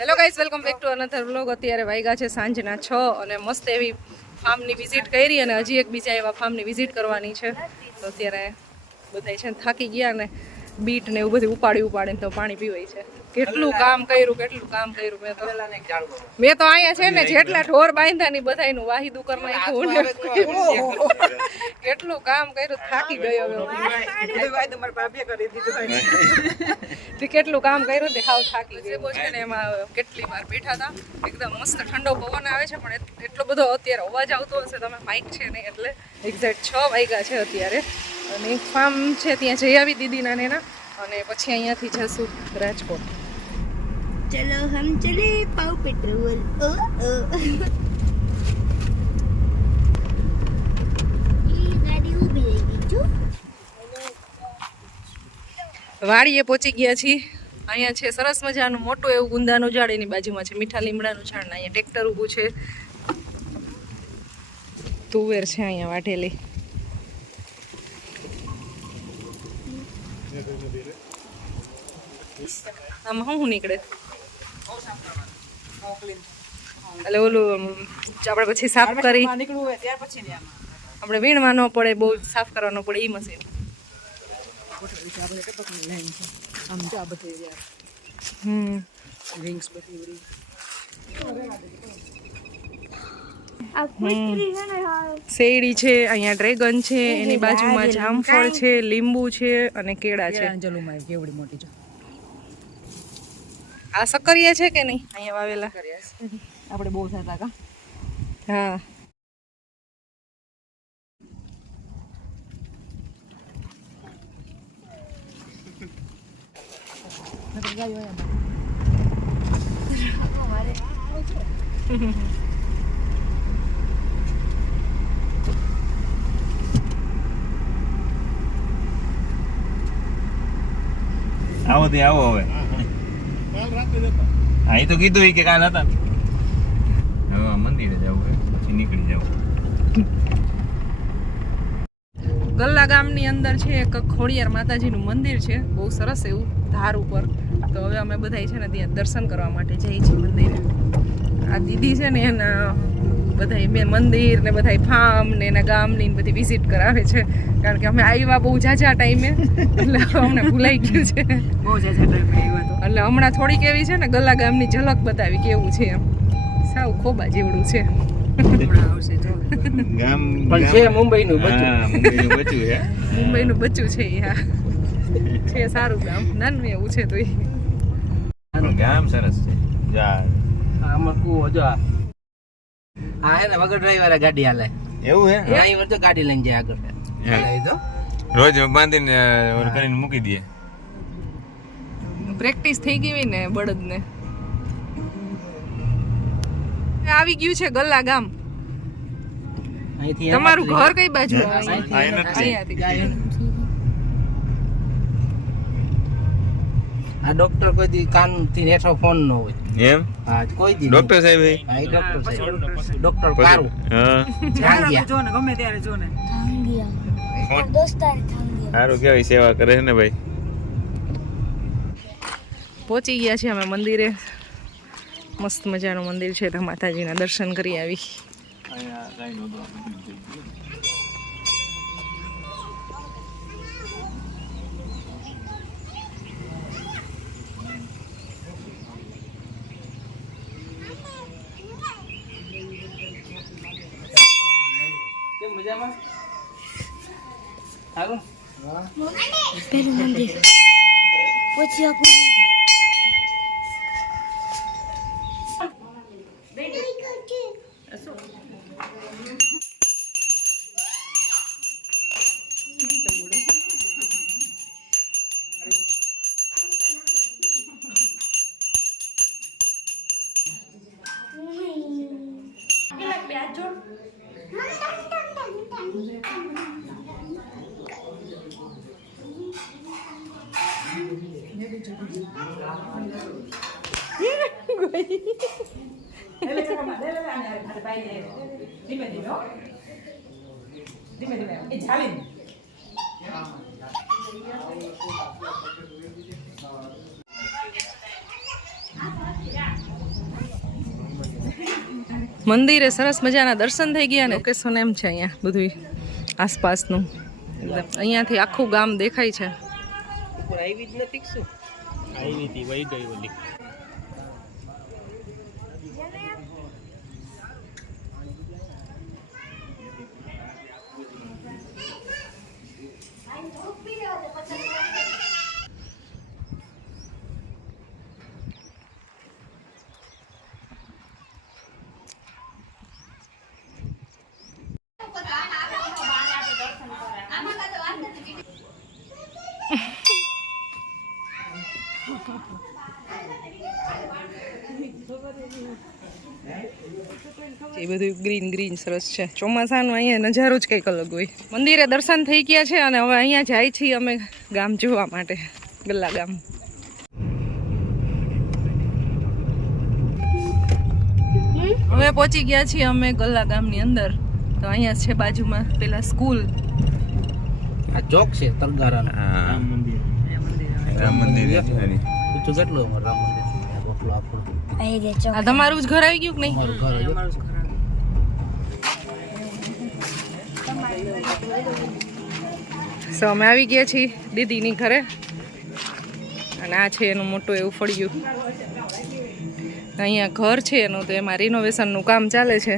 Hello guys welcome back to another vlog અત્યારે વાગ્યા છે સાંજના છ અને મસ્ત એવી ફાર્મની વિઝિટ કરી અને હજી એક બીજા એવા ફાર્મની વિઝિટ કરવાની છે. તો અત્યારે બધા છે થાકી ગયા ને બીટ ને એવું બધું ઉપાડી ઉપાડીને તો પાણી પીવાય છે. કેટલું કામ કર્યું કેટલું કામ કર્યું મેં તો. મેં તો અહીંયા છે ને જેટલા ઢોર બાંધ્યા ની બધાયનું વાહિદું કરી નાખ્યું ને કેટલું કામ કર્યું થાકી ગયો તે કેટલું કામ કર્યું તે હાવ થાકી ગયો. છે ને એમાં કેટલી વાર બેઠા હતા. એકદમ મસ્ત ઠંડો પવન આવે છે પણ એટલો બધો અત્યારે અવાજ આવતો હશે તમે માઇક છે ને એટલે. એક્ઝેક્ટ છ વાગ્યા છે અત્યારે. અને ફાર્મ છે ત્યાં જઈ આવી દીદીના નેના અને પછી અહીંયાથી જશું રાજકોટ. ચલો હમ ચલે પાવ પેટ્રોલ ઓ ઓ. વાડીએ પહોંચી ગયા છીએ. અહીંયા છે સરસ મજાનું મોટું એવું ગુંદાનું ઝાડ એની બાજુમાં છે મીઠા લીમડાનું ઝાડ અહીંયા ટ્રેક્ટર ઊભું છે. તુવેર છે અહીંયા વાઢેલી. આમાં શું નીકળે? એટલે ઓલું આપણે પછી સાફ કરી. આપણે વીણવા ન પડે બહુ સાફ કરવાનો પડે એ મશીન. હમ. શેરડી છે અહીંયા ડ્રેગન છે એની બાજુમાં જામફળ છે લીંબુ છે અને કેળા છે. કેવડી મોટી છે. આ સક્કરિયા છે કે નહીં? અહીંયા વાવેલા. આપણે બહુ થતા કા હા. આવો તે આવો હવે. હા, એ તો કીધું કે કાલ હતા. હવે મંદિરે જવું છે પછી નીકળી જવું. ગલ્લા ગામની અંદર છે એક ખોડિયાર માતાજીનું મંદિર છે. બહુ સરસ એવું ધાર ઉપર. તો હવે અમે બધા છે ને ત્યાં દર્શન કરવા માટે જઈએ છીએ મંદિરે. આ દીદી છે ને એના બધા મેં મંદિર ને બધા ફાર્મ ને એના ગામની ને બધી વિઝિટ કરાવે છે. કારણ કે અમે આવ્યા બહુ ઝાઝા ટાઈમે એટલે અમને ભૂલાઈ ગયું છે. બહુ જાજા ટાઈમે આવ્યો એટલે હમણાં થોડીક એવી છે ને ગલા ગામની ઝલક બતાવી કેવું છે એમ. સાવ ખોબા જેવડું છે. હમણાં આવશે ગામ પણ છે મુંબઈનું બચ્ચું. મુંબઈનું બચ્ચું છે. મુંબઈનું બચ્ચું છે હા. છે સારું ગામ. નાનું એવું છે તો ગામ સરસ છે. જા. આમાં કુવો જો આ આ. હે એને વગર ડ્રાઈવર ગાડી હાલે. એવું હે? ડ્રાઈવર તો ગાડી લઈને જાય આગળ. રોજ બાંધીને કરીને મૂકી દે. પ્રેક્ટિસ થઈ ગઈ હોય ને બળદને. આવી ગયું છે ગલ્લા ગામ. તમારું ઘર કઈ બાજુ આ ડોક્ટર કોઈ દી કાનથી હેઠો ફોન ન હોય. એમ? કોઈ દી ડોક્ટર સાહેબ હા ડોક્ટર સાહેબ. ડોક્ટર કારું હા. જાંગિયા જો ને ગમે ત્યારે જો ને. જાંગિયા દોસ્તાર જાંગિયા સારું કેવી સેવા કરે છે ને ભાઈ. પહોંચી ગયા છે અમે મંદિરે. મસ્ત મજાનું મંદિર છે તો માતાજીના દર્શન કરી આવી. મજામાં સારું પેલું મંદિર પછી આપણું Mama. ધીમે હો. ધીમે ધીમે એ મંદિરે સરસ મજાના દર્શન થઈ ગયા ને. લોકેશન એમ છે અહીંયા બધું આસપાસનું. એકદમ અહીંયાથી આખું ગામ દેખાય છે. આવી જ નથી શું? આવી હતી વહી ગઈ ઓલી. એ બધું ગ્રીન ગ્રીન સરસ છે. ચોમાસાનો અહીંયા નજારો જ કંઈક અલગ હોય. મંદિરે દર્શન થઈ ગયા છે અને હવે અહીંયા જાય છીએ અમે ગામ જોવા માટે ગલ્લા ગામ. હવે પહોંચી ગયા છીએ અમે ગલ્લા ગામની અંદર. તો અહીંયા છે બાજુમાં પેલા સ્કૂલ. આ ચોક છે તરગારાનો રામ મંદિર. રામ મંદિર કેટલું રામ મંદિર તમારું જ ઘર આવી ગયું કે નહીં? સો અમે આવી ગયા છીએ દીદીની ઘરે. અને આ છે એનું મોટું એવું ફળિયું. અહીંયા ઘર છે એનું, તો એમાં રિનોવેશનનું કામ ચાલે છે.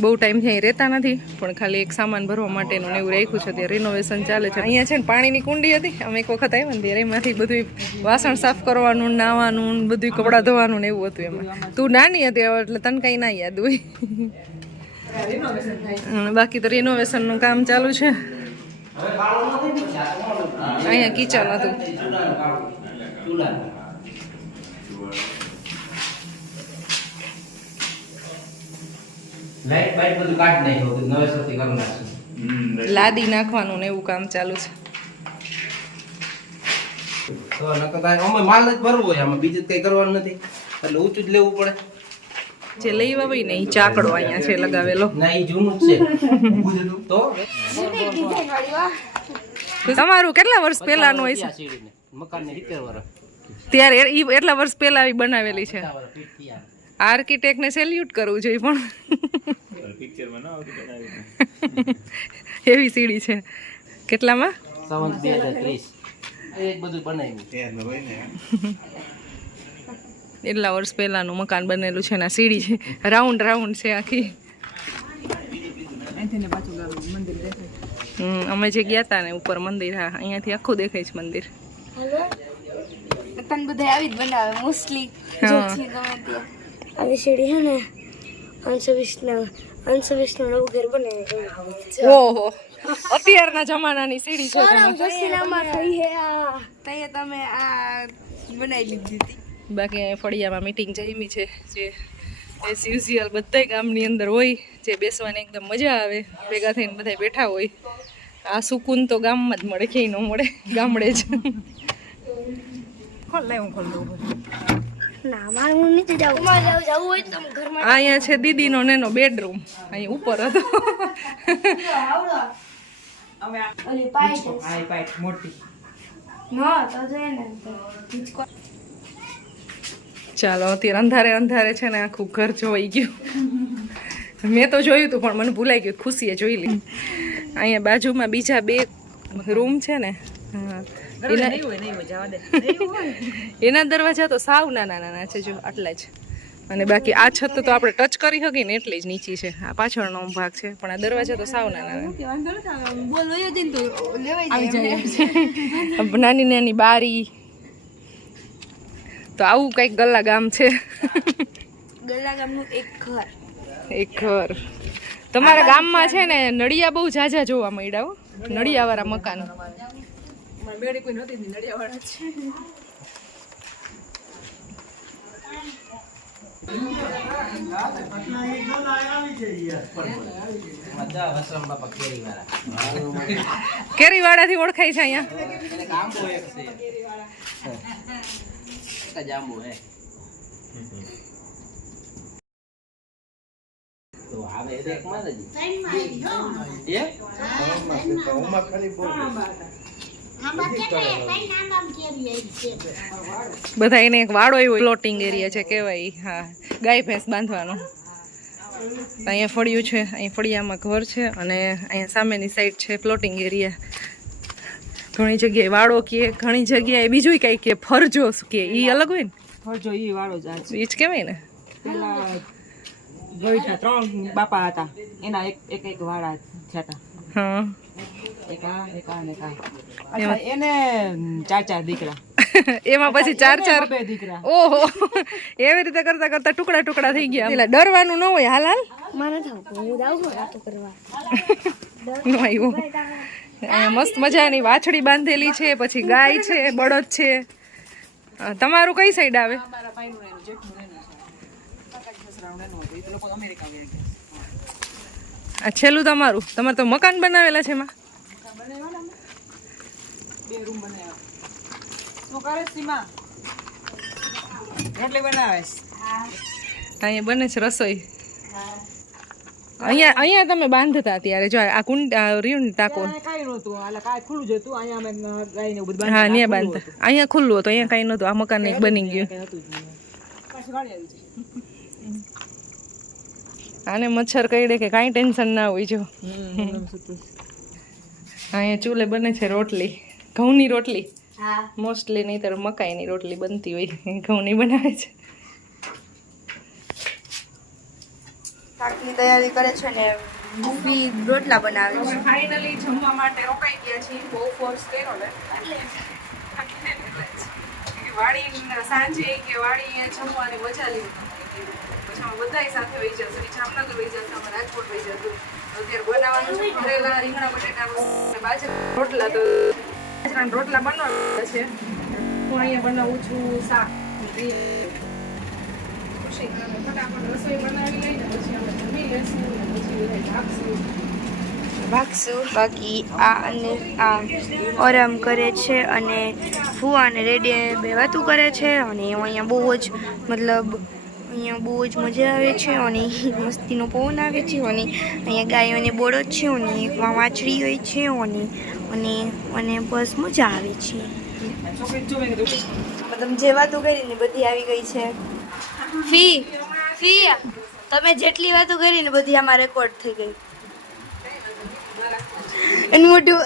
બહુ ટાઈમથી અહીં રહેતા નથી, પણ ખાલી એક સામાન ભરવા માટેનું એવું રાખ્યું છે, ત્યાં રિનોવેશન ચાલે છે. અહીંયા છે ને પાણીની કુંડી હતી, અમે એક વખત આવ્યા ને ત્યારે એમાંથી બધું વાસણ સાફ કરવાનું, નાવાનું બધું કપડાં ધોવાનું ને એવું હતું એમાં. તું નાની હતી એટલે તને કંઈ ના યાદ હોય. બાકી તો રિનોવેશનનું કામ ચાલુ છે. અહીંયા કિચન હતું. લાદી નાખવાનું ને એવું કામ ચાલુ છે. માલ જ ભરવો બીજું કઈ કરવાનું નથી. એટલે ઊંચું જ લેવું પડે. જે લઈ હોય ને એ ચાકડો અહીંયા છે લગાવેલો. ના તમારું કેટલા વર્ષ પહેલાનું હોય છે? ત્યારે એટલા વર્ષ પહેલા આવી બનાવેલી છે. આર્કિટેક્ટ. આર્કિટેક્ટને સેલ્યુટ કરવું જોઈએ પણ. ન એવી સીડી છે. કેટલામાં? બધું બનાવ્યું. ને એટલા વર્ષ પહેલાનું મકાન બનેલું છે ને સીડી છે. રાઉન્ડ રાઉન્ડ છે આખી. અમે જે ગયા હતા ને ઉપર મંદિર હા અહીંયાથી આખું દેખાય છે મંદિર. તને બધા આવી જ બનાવે મોસ્ટલી હા. આવી સીડી છે ને અંશ વિષ્ણુ અંશ વિષ્ણુ નવું ઘર બનાવે ઓહો અત્યારના જમાનાની સીડી છે તમે. હે આ તઈએ તમે આ બનાવી લીધી હતી. બાકી અહીંયા ફળિયામાં મિટિંગ જમી છે જે એઝ યુઝ્યુઅલ બધા ગામની અંદર હોય જે બેસવાની એકદમ મજા આવે ભેગા થઈને બધા બેઠા હોય. આ સુકૂન તો ગામમાં જ મળે ક્યાંય ન મળે ગામડે જ. અહીંયા છે દીદીનો નેનો બેડરૂમ અહીંયા ઉપર હતો. ઓલી પાઈ છે આ પાઇપ મોટી હા તો જોઈએ ને તો હિંચકો ચાલો અત્યારે અંધારે અંધારે છે ને આખું ઘર જોઈ ગયું. મેં તો જોયું હતું પણ મને ભૂલાઈ ગયું ખુશીએ જોઈ લીધું. અહીંયા બાજુમાં બીજા બે રૂમ છે ને. હા એના નહીં હોય નહીં હોય જવા દે. એના દરવાજા તો સાવ નાના નાના છે જો આટલા જ. અને બાકી આ છત તો આપણે ટચ કરી શકીએ ને એટલી જ નીચી છે. આ પાછળનો ભાગ છે પણ આ દરવાજા તો સાવ નાના નાના બોલો એ જઈને તો લેવાઈ જાય નાની નાની બારી તો આવું કંઈક ગલ્લા ગામ છે. ગલ્લા ગામનું એક ઘર. એક ઘર. તમારા ગામમાં છે ને નડિયા બહુ ઝાઝા જોવા મળ્યા હો. નડિયાવાળા મકાન. કેરી વાળા કેરીવાડાથી ઓળખાય છે અહીંયા? એક આંબો એક છે એક જ આંબો હે તો આવે એ એક માં જ એ બધા એને એક વાડો એવો પ્લોટિંગ એરિયા છે કહેવાય હા ગાય ભેંસ બાંધવાનો અહીંયા ફળિયું છે અહીંયા ફળિયામાં ઘર છે અને અહીંયા સામેની સાઈડ છે પ્લોટિંગ એરિયા ઘણી જગ્યાએ વાળો કે ઘણી જગ્યાએ બીજું કંઈ કે ફરજો કે એ અલગ હોય ને? ફરજો ઈ વાળો જ આ છે. એ જ કહેવાય ને? પેલા ત્રણ બાપા હતા. એના એક એક એક વાળા થયા હતા. હા. એક આ એક આ ને આ. એને ચાર ચાર દીકરા. એમાં પછી ચાર ચાર બે દીકરા. ઓહો. એવી રીતે કરતા કરતા ટુકડા ટુકડા થઈ ગયા. એટલે ડરવાનું ન હોય હાલ હાલ. મારે થાવ હું કરવા ન આવ્યું. મસ્ત મજાની વાછડી બાંધેલી છે પછી ગાય છે બળદ છે. તમારું કઈ સાઈડ આવે? આ છેલ્લું તમારું? તમારે તો મકાન બનાવેલા છે એમાં? અહીંયા બને છે રસોઈ. અહીંયા અહીંયા તમે બાંધતા ત્યારે. જો આ કુંડ આ ટાકો. ખુલ્લું જ હતું. અહીંયા અમે ગાયને બધું હા. ત્યાં બાંધતા. અહીંયા ખુલ્લું હતું અહીંયા કાંઈ નહોતું. આ મકાન એક બની ગયું. આને મચ્છર કઈડે કે કાંઈ ટેન્શન ના હોય જો. અહીંયા ચૂલે બને છે રોટલી. ઘઉંની રોટલી. હા. મોસ્ટલી નહીતર મકાઈની રોટલી બનતી હોય. ઘઉંની બનાવે છે. શાકની તૈયારી કરે છે ને બી રોટલા બનાવે છે. ફાઇનલી જમવા માટે રોકાઈ ગયા છીએ. બહુ ફોર્સ કર્યો ને. વાડી સાંજે કે વાડી જમવાની મજા લીધી પછી અમે બધાય સાથે વહી જશે જામનગર વહી જશે અમે રાજકોટ વહી જશું અત્યારે બનાવવાનું રીંગણા, બટેટા બાજરા, રોટલા તો રોટલા બનાવવા છે. હું અહીંયા બનાવું છું શાક. પછી ફટાફટ રસોઈ બનાવી લઈને પછી અમે જમી લેશું અને પછી ભાગશું. ભાગશું? બાકી આ અને આ આરામ કરે છે અને ફુવા અને રેડી બે વાતું કરે છે અને અહીંયા બહુ જ મતલબ અહીંયા બહુ જ મજા આવે છે અને મસ્તીનો પવન આવે છે અને અહીંયા ગાયોને બોળો છે અને એકમાં વાછડી હોય છે અને અને અને બસ મજા આવે છે. મતલબ જે વાતો કરીને બધી આવી ગઈ છે. ફી ફી તમે જેટલી વાતો કરી ને બધી આમાં રેકોર્ડ થઈ ગઈ. અને મોટું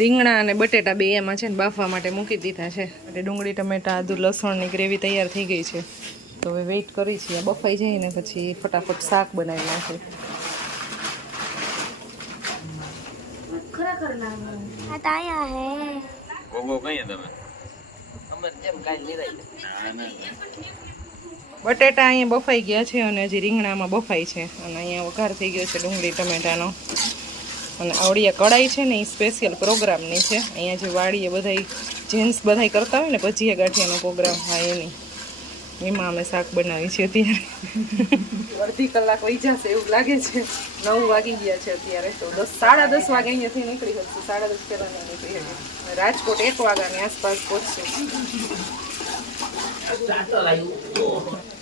રીંગણા અને બટેટા બે એમાં છે ને બાફવા માટે મૂકી દીધા છે. એટલે ડુંગળી, ટમેટા, આદુ લસણની ગ્રેવી તૈયાર થઈ ગઈ છે. તો હવે વેઇટ કરી છીએ. બફાઈ જઈને પછી ફટાફટ શાક બનાવી નાખીએ. ખરેખર ના આ હે. ગોગો કહીએ તમે? બટેટા અહીંયા બફાઈ ગયા છે અને હજી રીંગણામાં બફાઈ છે. અને અહીંયા વઘાર થઈ ગયો છે ડુંગળી ટમેટાનો. અને આવડિયા કઢાઈ છે ને એ સ્પેશિયલ પ્રોગ્રામની છે. અહીંયા જે વાડીએ બધાય જેન્ટ્સ બધાય કરતા હોય ને પછી એ ગાંઠિયાનો પ્રોગ્રામ હોય એની. એમાં અમે શાક બનાવી છે અત્યારે. અડધી કલાક વહી જશે એવું લાગે છે. નવ વાગી ગયા છે અત્યારે. તો દસ સાડા દસ વાગે અહીંયાથી નીકળી શકશું સાડા દસ પહેલાં નહીં નીકળી શકીએ રાજકોટ એક વાગ્યાની આસપાસ પહોંચશું.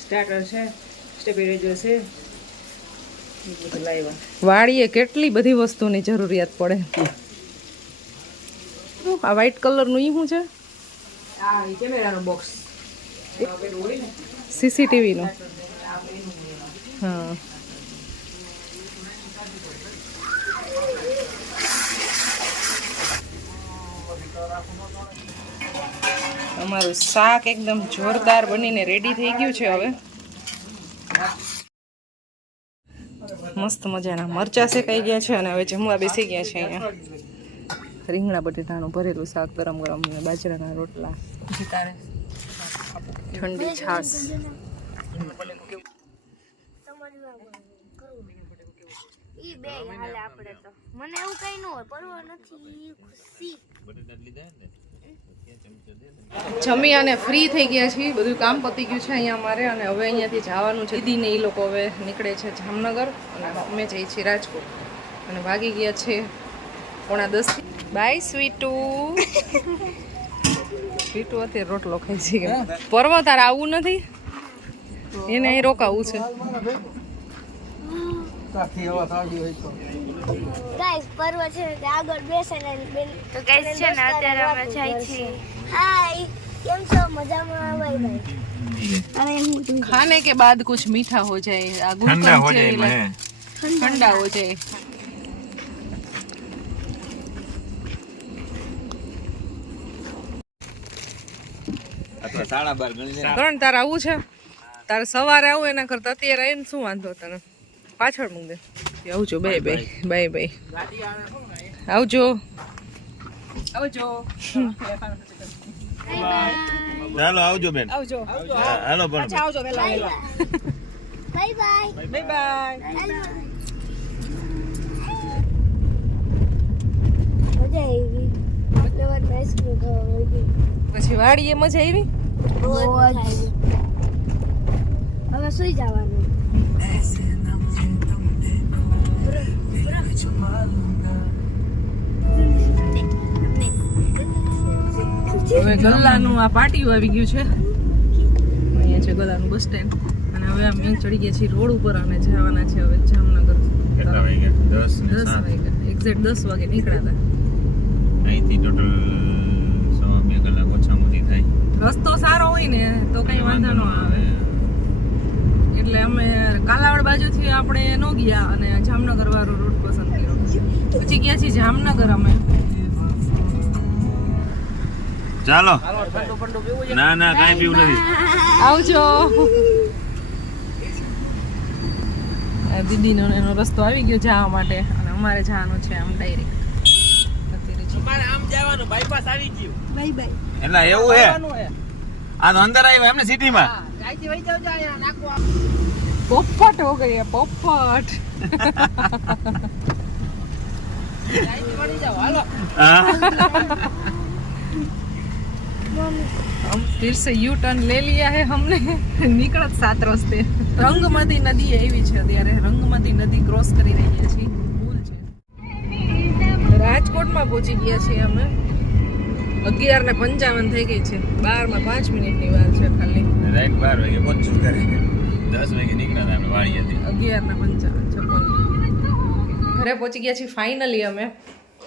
સ્ટાર્ટર છે સ્ટેબિલાઇઝર છે. વાળીએ વાડીએ કેટલી બધી વસ્તુની જરૂરિયાત પડે? આ વ્હાઈટ કલરનું એ શું છે? આ કેમેરાનો બોક્સ સીસીટીવીનું. હા. અમારું શાક એકદમ જોરદાર બનીને રેડી થઈ ગયું છે હવે. મસ્ત મજાના મરચા શેકાઈ ગયા છે અને હવે જમવા બેસી ગયા છે અહીંયા. રીંગણા બટેટાનું ભરેલું શાક ગરમ ગરમ બાજરાના રોટલા. ઠંડી છાશ. ઈ બે હાલે આપણે તો. મને એવું કઈ ન હોય પરવા નથી ખુશી. જમી અને ફ્રી થઈ ગયા છીએ. બધું કામ પતી ગયું છે અહીંયા અમારે અને હવે અહીંયાથી જવાનું છે. દીદીને એ લોકો હવે નીકળે છે જામનગર અને અમે જઈએ છીએ રાજકોટ. અને ભાગી ગયા છે પોણા દસ બાય સ્વીટુ પીટુ અત્યારે રોટલો ખાઈ છે કે તારે આવું નથી? એને અહીં રોકાવું છે. ખાને કે બાદ કુછ મીઠા હો જાય આ ગુલકંદ છે ઠંડા હો જાય. સાડા બાર ગણી તારે આવું છે. તારે સવારે આવું એના કરતા અત્યારે આવીને શું વાંધો તને? પાછળ મૂક દે. આવજો બાય બાય. Bye bye. આવજો. આવજો. ચાલો આવજો બેન. આવજો. હા, હાલો પણ આવજો વેલા વેલા બાય બાય. Bye bye. મજા આવી. પછી વાડીએ મજા આવી? હવે સુઈ જવાનું. હવે ગલ્લાનું આ પાટિયું આવી ગયું છે. અહીંયા છે ગલ્લાનું બસ સ્ટેન્ડ. અને હવે અમે ચડી ગયા છીએ રોડ ઉપર અને જવાના છે હવે જામનગર. દસ વાગ્યા. એક્ઝેક્ટ દસ વાગે નીકળ્યા હતા. અહીંથી ટોટલ સવા બે કલાક ઓછામાંથી થાય રસ્તો સારો હોય ને તો કઈ વાંધો ન આવે. એટલે અમે કાલાવડ બાજુથી આપણે ન ગયા અને જામનગર વાળો રૂટ પસંદ કર્યો. પછી ગયા છીએ જામનગર અમે. ચાલો. ના ના કઈ પીવું નથી. આવજો. દીદીનો એનો રસ્તો આવી ગયો જવા માટે અને અમારે જવાનું છે આમ ડાયરેક્ટ અત્યારે જો. બાય બાય એટલે એવું હે આ તો અંદર આવ્યો એમને સિટીમાં પોપટ હો ગઈ પોપટ હા हम फिर से यू टर्न ले लिया है हमने નીકળત સાત રસ્તે રંગમતી નદી આવી છે અત્યારે રંગમતી નદી ક્રોસ કરી રહ્યા છીએ પુલ છે રાજકોટમાં પહોંચી ગયા છીએ અમે અગિયાર ને પંચાવન થઈ ગઈ છે. બારમાં પાંચ મિનિટની વાર છે ખાલી. રાઈટ બાર વાગે પહોંચું કરે? દસ વાગે નીકળ્યા આપણે વાળી હતી અગિયાર ને પંચાવન છપ્પન. ઘરે પહોંચી ગયા છીએ ફાઇનલી અમે.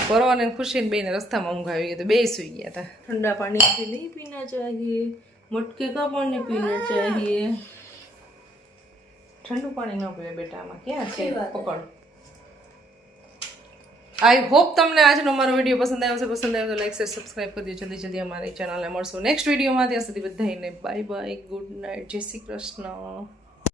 પરો અને ખુશીને બેને રસ્તામાં ઊંઘ આવી ગયા તો બે સુઈ ગયા હતા. ઠંડા પાણીથી નહીં પીના ચાહીએ મટકે કા પાણી પીના ચાહીએ. ઠંડુ પાણી ન પીવે બેટા આમાં. ક્યાં છે. પકડ. આઈ હોપ તમને આજનો મારો વીડિયો પસંદ આવ્યો છે પસંદ આવ્યો તો લાઈક શેર સબસ્ક્રાઈબ કરી દો. જલ્દી જલ્દી અમારી ચેનલને મળશું નેક્સ્ટ વિડીયોમાં ત્યાં સુધી બધાને બાય બાય ગુડ નાઇટ જય શ્રી કૃષ્ણ.